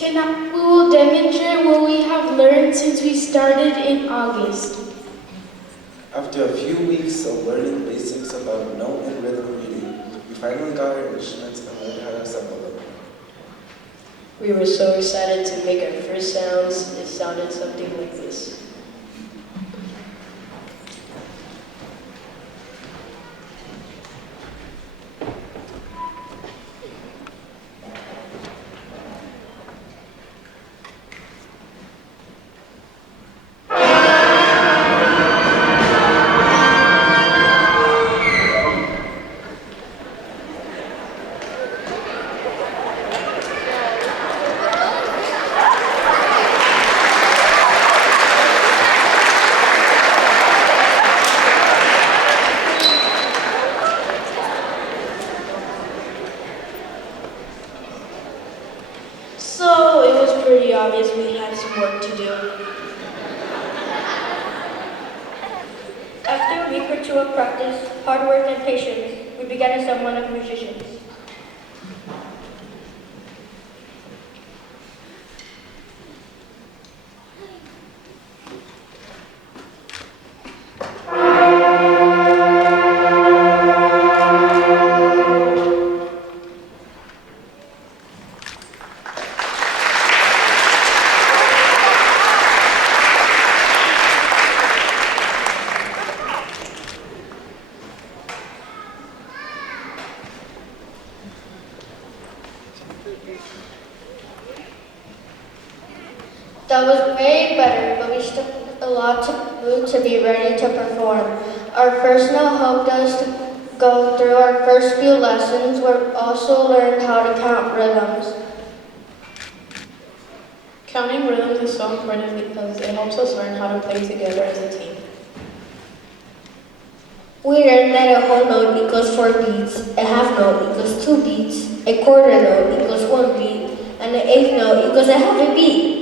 Tonight we will demonstrate what we have learned since we started in August. After a few weeks of learning the basics about note and rhythm reading, we finally got our instruments and learned how to assemble them. We were so excited to make our first sounds. It sounded something like this. So it was pretty obvious we had some work to do. After a week or two of practice, hard work, and patience, we began assembling as musicians. That was way better, but we still had a lot to do to be ready to perform. Our first note helped us to go through our first few lessons. We also learned how to count rhythms. Counting rhythms is so important because it helps us learn how to play together as a team. We learned that a whole note equals 4 beats, a half note equals 2 beats, a quarter note equals 1 beat, and an eighth note equals a half a beat.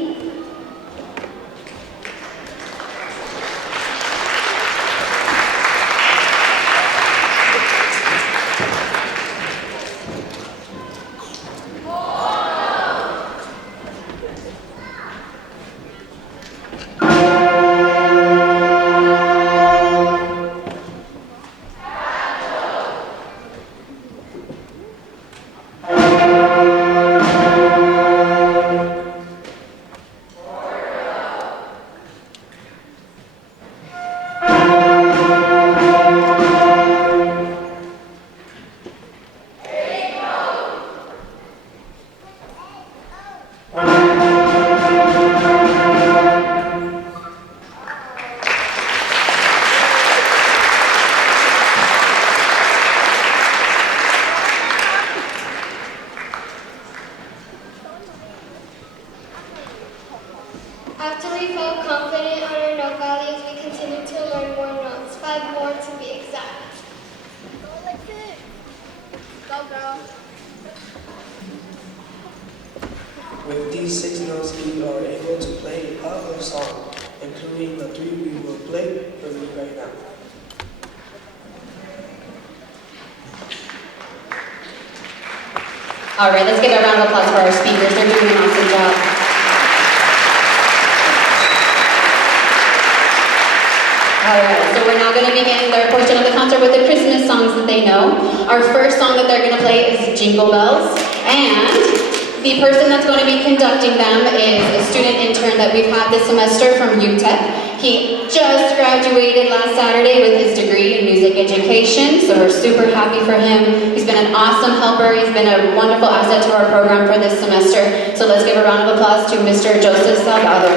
After we felt confident on our note values, we continued to learn more notes, 5 more to be exact. Go, girl. With these 6 notes, we are able to play a part of a song, including the 3 we will play for you right now. All right, let's give a round of applause for our speakers. They're doing an awesome job. All right, so we're now going to begin their portion of the concert with the Christmas songs that they know. Our first song that they're going to play is Jingle Bells, and the person that's going to be conducting them is a student intern that we've had this semester from UTEP. He just graduated last Saturday with his degree in music education, so we're super happy for him. He's been an awesome helper. He's been a wonderful asset to our program for this semester. So let's give a round of applause to Mr. Joseph Salgado.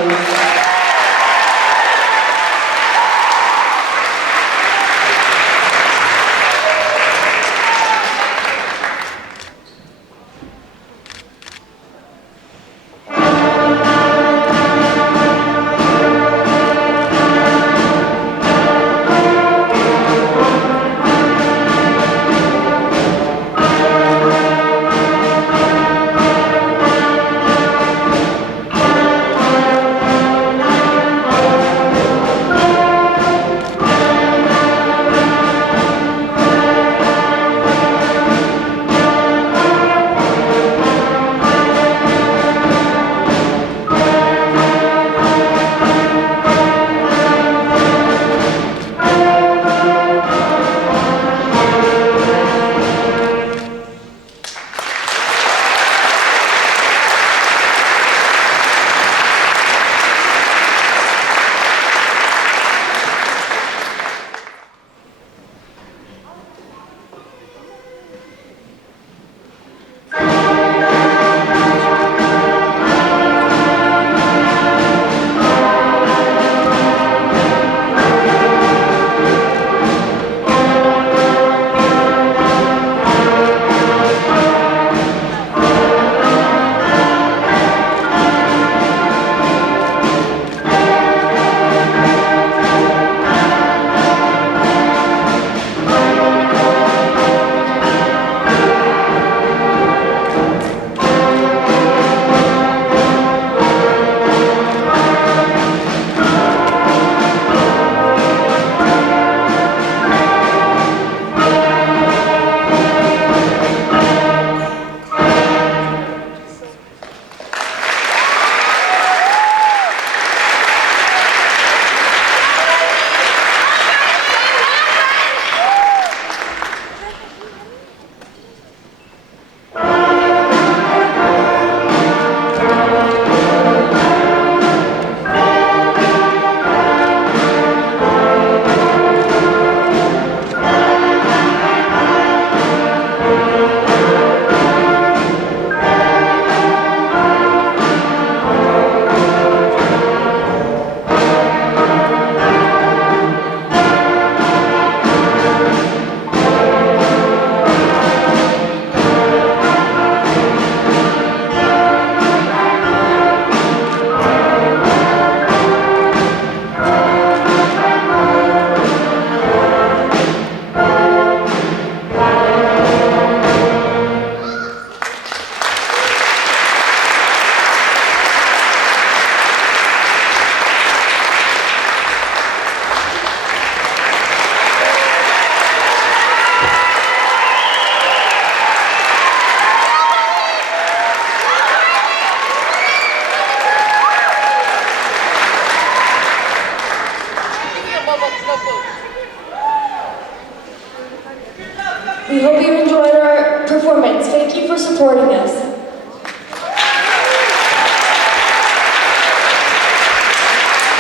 supporting us.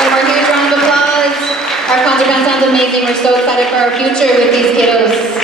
One more huge round of applause. Our concert band sounds amazing. We're so excited for our future with these kiddos.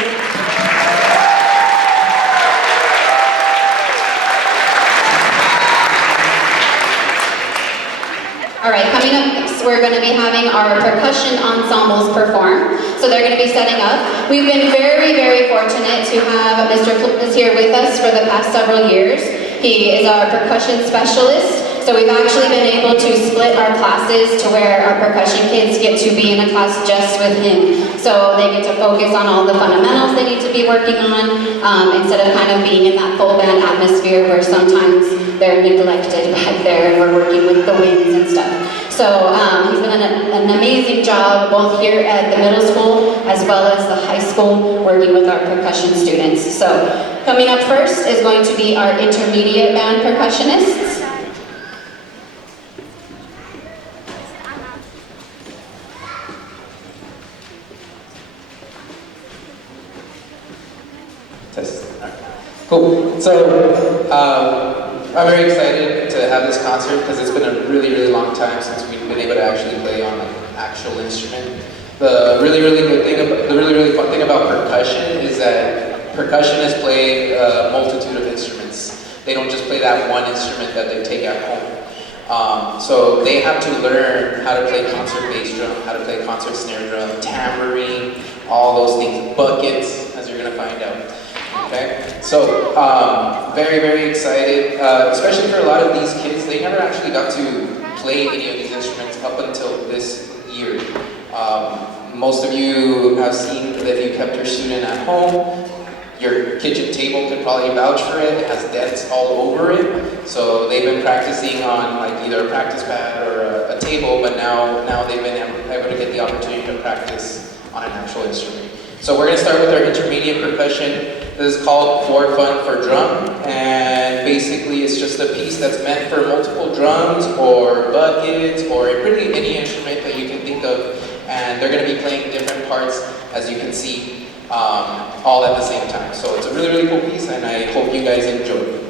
All right, coming up next, we're going to be having our percussion ensembles perform. So they're going to be setting up. We've been very, very fortunate to have Mr. Flipness here with us for the past several years. He is our percussion specialist. So we've actually been able to split our classes to where our percussion kids get to be in a class just with him. So they get to focus on all the fundamentals they need to be working on, instead of kind of being in that full band atmosphere where sometimes they're neglected back there and we're working with the winds and stuff. So he's been an amazing job both here at the middle school as well as the high school working with our percussion students. So coming up first is going to be our intermediate band percussionists. Cool. So I'm very excited to have this concert because it's been a really, really long time since we've been able to actually play on an actual instrument. The really, really fun thing about percussion is that percussionists play a multitude of instruments. They don't just play that one instrument that they take at home. So they have to learn how to play concert bass drum, how to play concert snare drum, tambourine, all those things, buckets, as you're going to find out. Okay, so very, very excited, especially for a lot of these kids. They never actually got to play any of these instruments up until this year. Most of you have seen, if you kept your student at home, your kitchen table could probably vouch for it. It has dents all over it. So they've been practicing on like either a practice pad or a table, but now they've been able to get the opportunity to practice on an actual instrument. So we're going to start with our intermediate percussion. This is called For Fun for Drum, and basically it's just a piece that's meant for multiple drums or buckets or really any instrument that you can think of, and they're going to be playing different parts, as you can see, all at the same time. So it's a really, really cool piece, and I hope you guys enjoy it.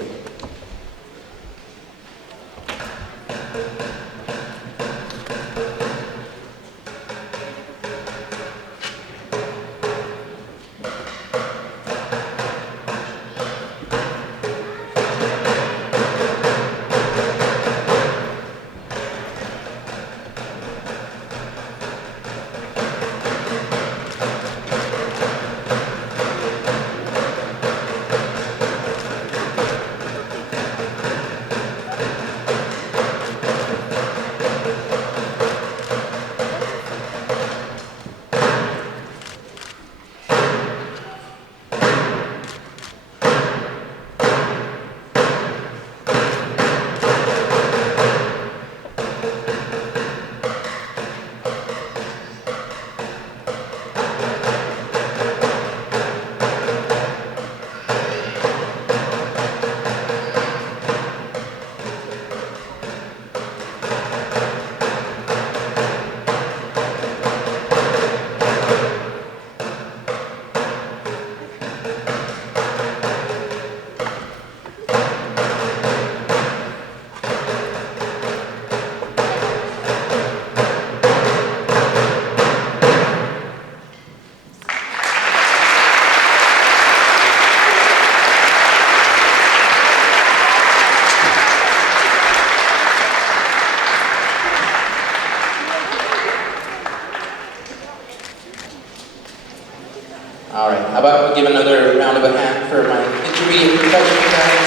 All right, how about we give another round of a hand for my intermediate percussion guys.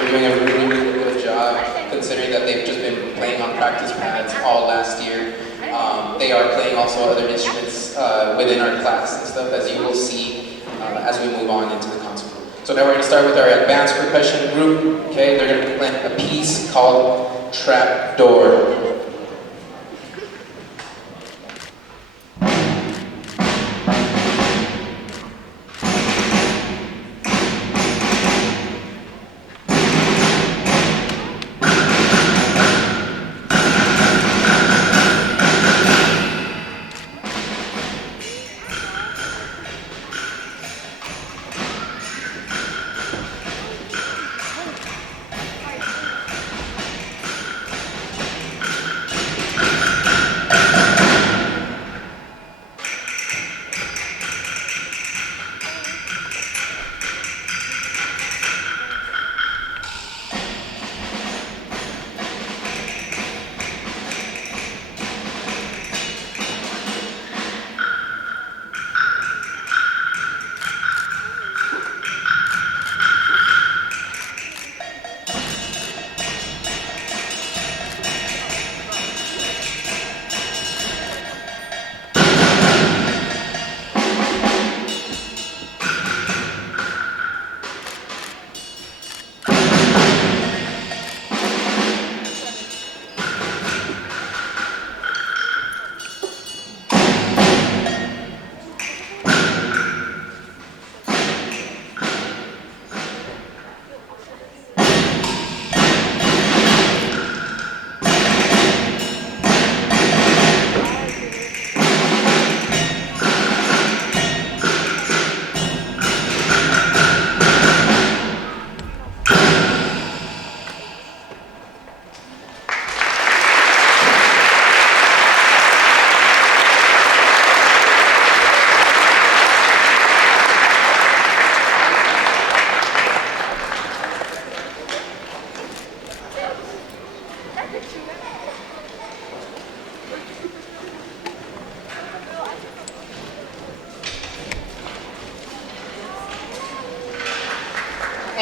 They're doing a really, really good job considering that they've just been playing on practice pads all last year. They are playing also other instruments within our class and stuff, as you will see as we move on into the concert. So now we're going to start with our advanced percussion group. Okay, they're going to play a piece called Trap Door.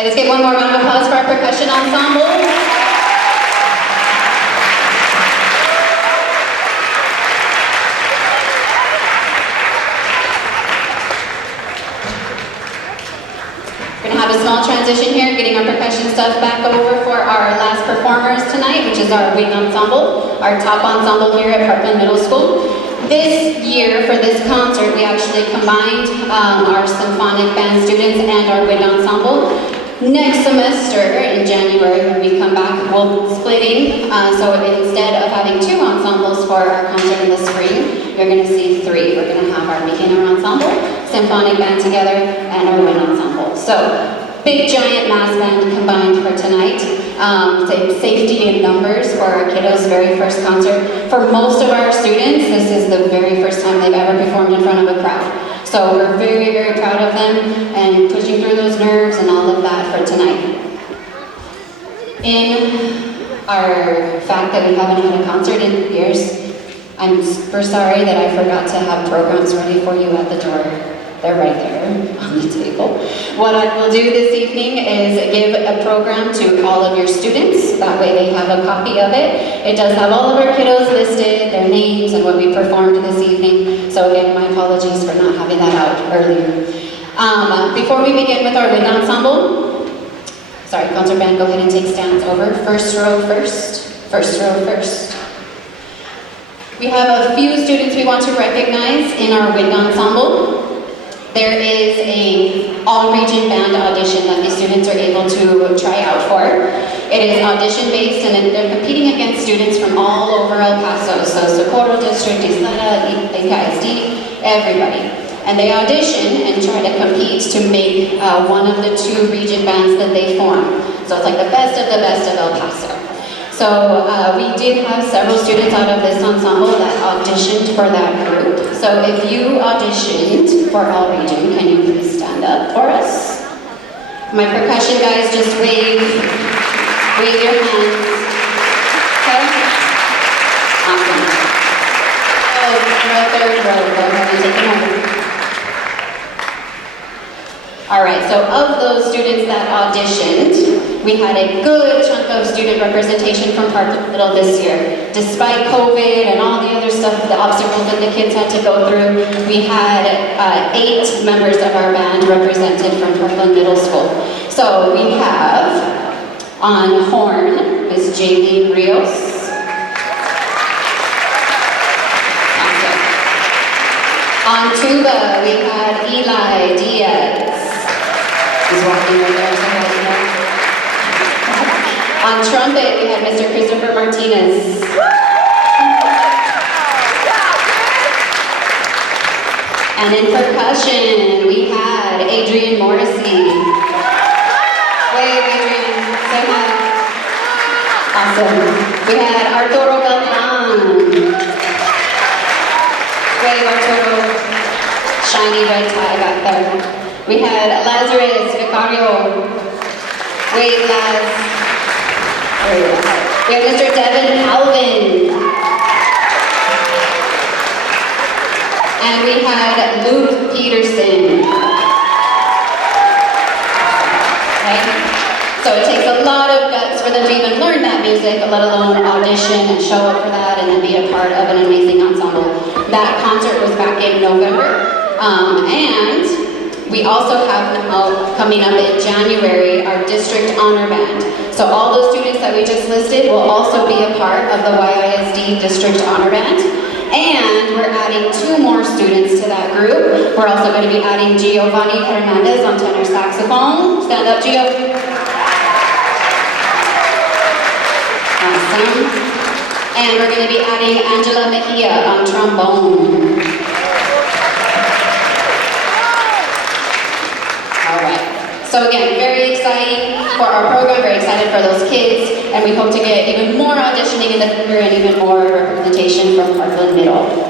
right, let's give one more round of applause for our percussion ensemble. We're gonna have a small transition here, getting our percussion stuff back over for our last performers tonight, which is our wind ensemble, our top ensemble here at Parkland Middle School. This year, for this concert, we actually combined our symphonic band students and our wind ensemble. Next semester, in January, when we come back, we'll be splitting. So instead of having 2 ensembles for our concert in the spring, you're going to see 3. We're going to have our beginner ensemble, symphonic band together, and our wind ensemble. So, big giant mass band combined for tonight. Safety in numbers for our kiddos' very first concert. For most of our students, this is the very first time they've ever performed in front of a crowd. So we're very, very proud of them and pushing through those nerves and all of that for tonight. In our fact that we haven't had a concert in years, I'm super sorry that I forgot to have programs ready for you at the door. They're right there on the table. What I will do this evening is give a program to all of your students. That way they have a copy of it. It does have all of our kiddos listed, their names, and what we performed this evening. So again, my apologies for not having that out earlier. Before we begin with our wind ensemble, sorry, concert band, go ahead and take stands over. First row first. First row first. We have a few students we want to recognize in our wind ensemble. There is a all-region band audition that the students are able to try out for. It is audition-based, and they're competing against students from all over El Paso, so Socorro District, Isleta, ISD, everybody. And they audition and try to compete to make one of the 2 region bands that they form. So it's like the best of El Paso. So we did have several students out of this ensemble that auditioned for that group. So if you auditioned for All Region, can you please stand up for us? My percussion guys, just wave your hands. Okay? Awesome. Oh, third row, go ahead and take it over. All right, so of those students that auditioned, we had a good chunk of student representation from Parkland Middle this year. Despite COVID and all the other stuff, the obstacles that the kids had to go through, we had 8 members of our band represented from Parkland Middle School. So we have on horn, Ms. Jaylene Rios. Awesome. On tuba, we had Eli Diaz. He's walking right there, so you know. On trumpet, we had Mr. Christopher Martinez. And in percussion, we had Adrian Morrissey. Wave, Adrian, say hi. Awesome. We had Arturo Beltran. Wave, Arturo. Shiny red tie back there. We had Lazarus Vicario. Wave, Laz. We have Mr. Devin Alvin. And we had Luke Peterson. Right? So it takes a lot of guts for them to even learn that music, let alone audition and show up for that and then be a part of an amazing ensemble. That concert was back in November. And we also have coming up in January our district honor band. So all those students that we just listed will also be a part of the YISD district honor band. And we're adding 2 more students to that group. We're also going to be adding Giovanni Hernandez on tenor saxophone. Stand up, Gio. Awesome. And we're going to be adding Angela Mejia on trombone. So again, very exciting for our program, very excited for those kids, and we hope to get even more auditioning in the future and even more representation from Parkland Middle.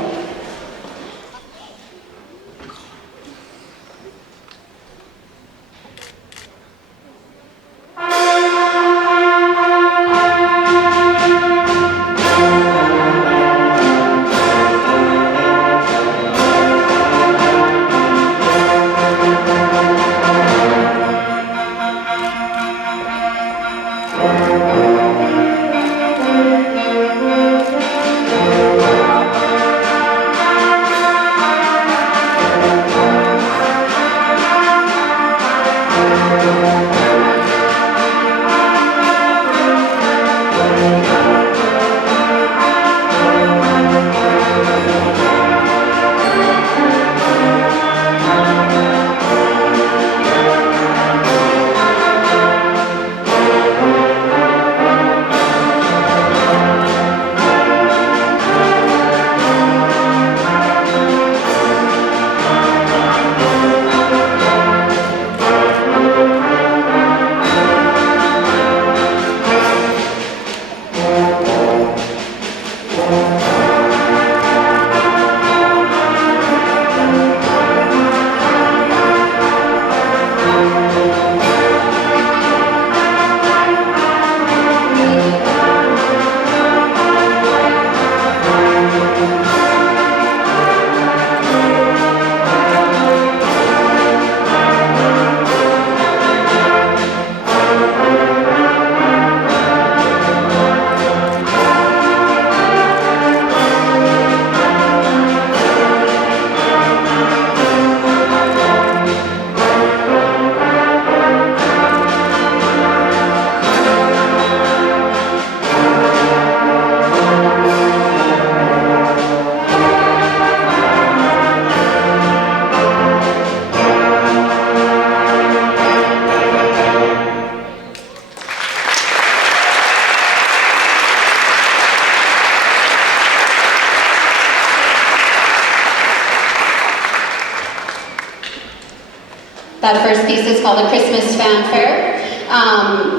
That first piece is called a Christmas Fanfare.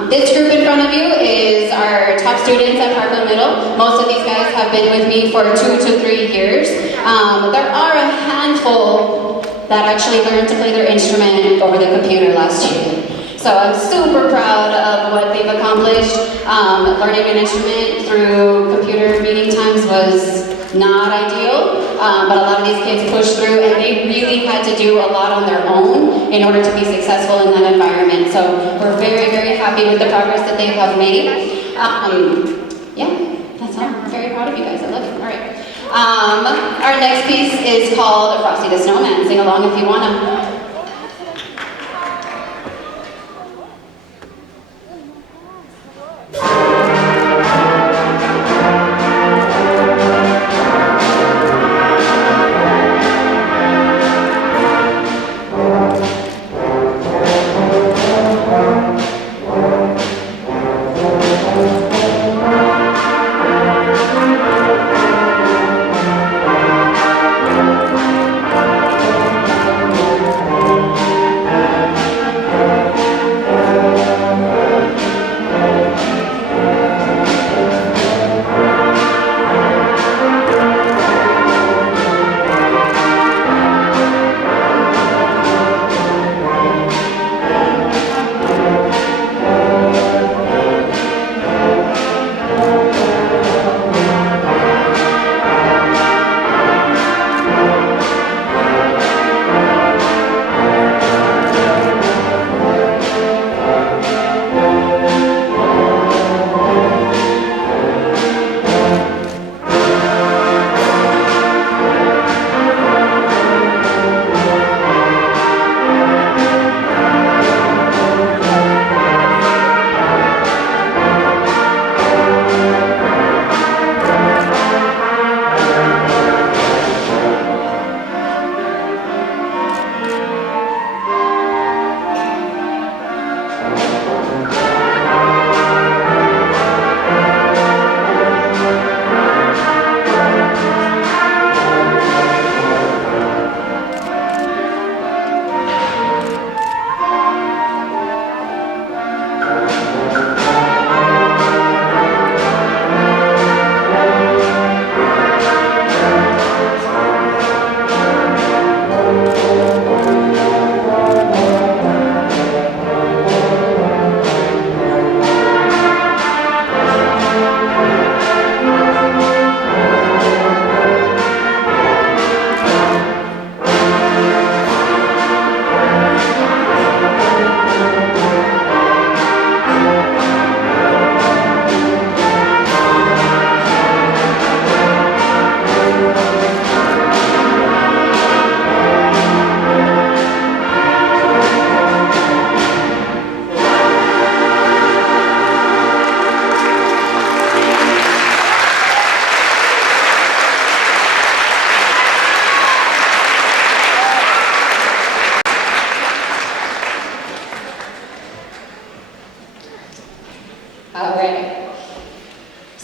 This group in front of you is our top students at Parkland Middle. Most of these guys have been with me for 2 to 3 years. There are a handful that actually learned to play their instrument over the computer last year. So I'm super proud of what they've accomplished. Learning an instrument through computer meeting times was not ideal, but a lot of these kids pushed through and they really had to do a lot on their own in order to be successful in that environment. So we're very, very happy with the progress that they have made. Yeah, that's all. I'm very proud of you guys. I love you. All right. Our next piece is called Frosty the Snowman. Sing along if you want to.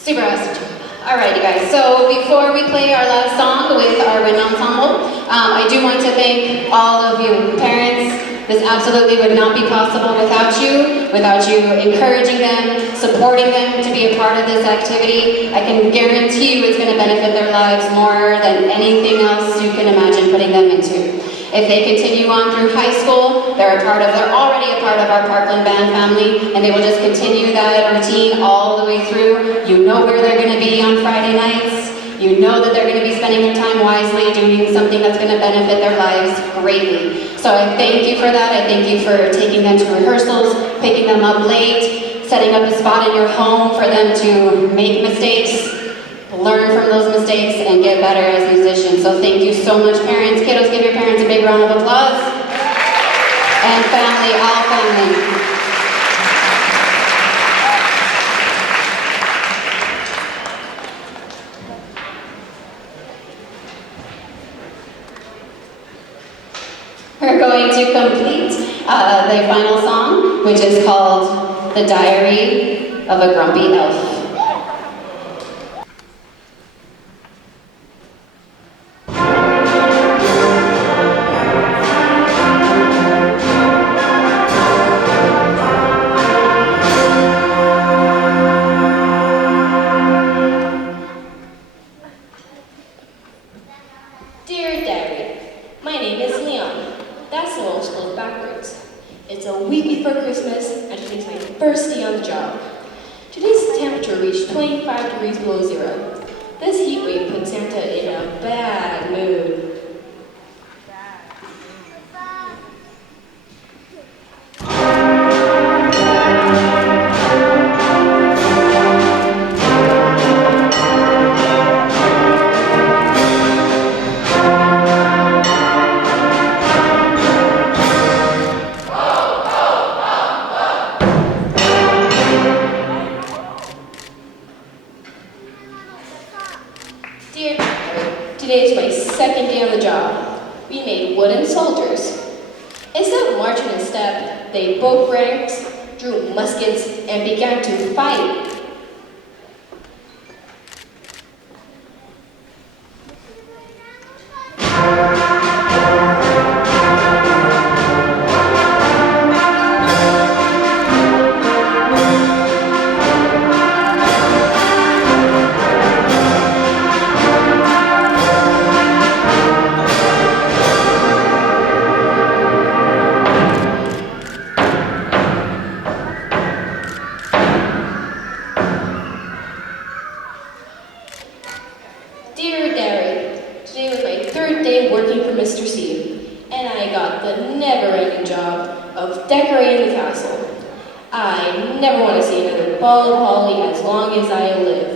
Super awesome. Alrighty guys, so before we play our last song with our wind ensemble, I do want to thank all of you parents. This absolutely would not be possible without you encouraging them, supporting them to be a part of this activity. I can guarantee you it's going to benefit their lives more than anything else you can imagine putting them into. If they continue on through high school, they're already a part of our Parkland band family, and they will just continue that routine all the way through. You know where they're going to be on Friday nights. You know that they're going to be spending their time wisely doing something that's going to benefit their lives greatly. So I thank you for that. I thank you for taking them to rehearsals, picking them up late, setting up a spot in your home for them to make mistakes, learn from those mistakes, and get better as musicians. So thank you so much, parents. Kiddos, give your parents a big round of applause. And family, all family. We're going to complete the final song, which is called The Diary of a Grumpy Elf. My name is Leon. That's the old school backwards. It's a week before Christmas, and today's my first day on the job. Today's temperature reached 25 degrees below zero. This heat wave put Santa in a bad mood. Dear Diary, today is my second day on the job. We made wooden soldiers. Instead of marching in step, they broke ranks, drew muskets, and began to fight. Dear Diary, today was my third day working for Mr. C, and I got the never-ending job of decorating the castle. I never want to see another ball of holly as long as I live.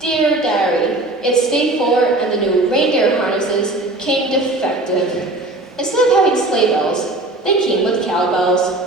Dear Diary, it's day 4 and the new reindeer harnesses came defective. Instead of having sleigh bells, they came with cowbells.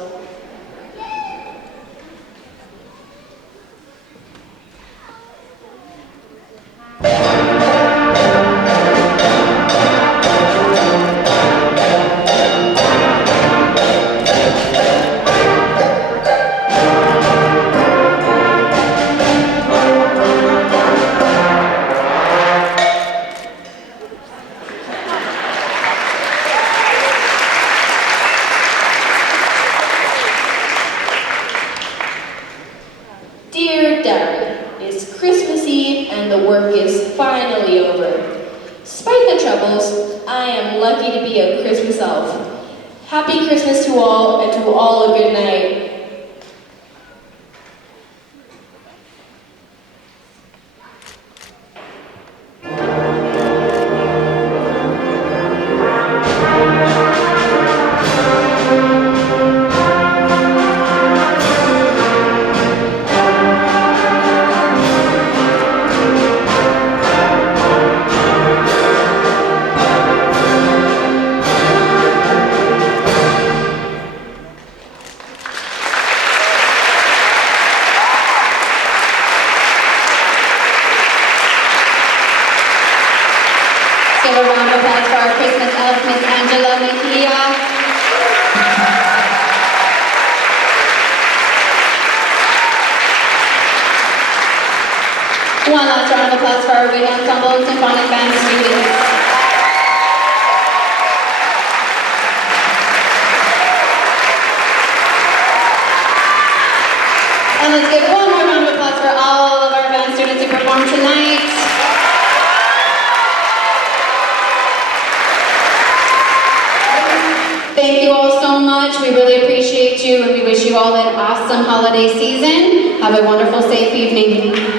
Dear Diary, it's Christmas Eve and the work is finally over. Despite the troubles, I am lucky to be a Christmas elf. Happy Christmas to all, and to all a good night. Give a round of applause for our Christmas elf, Miss Angela Mejia. One last round of applause for our wind ensemble symphonic band students. And let's give one more round of applause for all of our band students who performed tonight. Thank you all so much. We really appreciate you, and we wish you all an awesome holiday season. Have a wonderful, safe evening.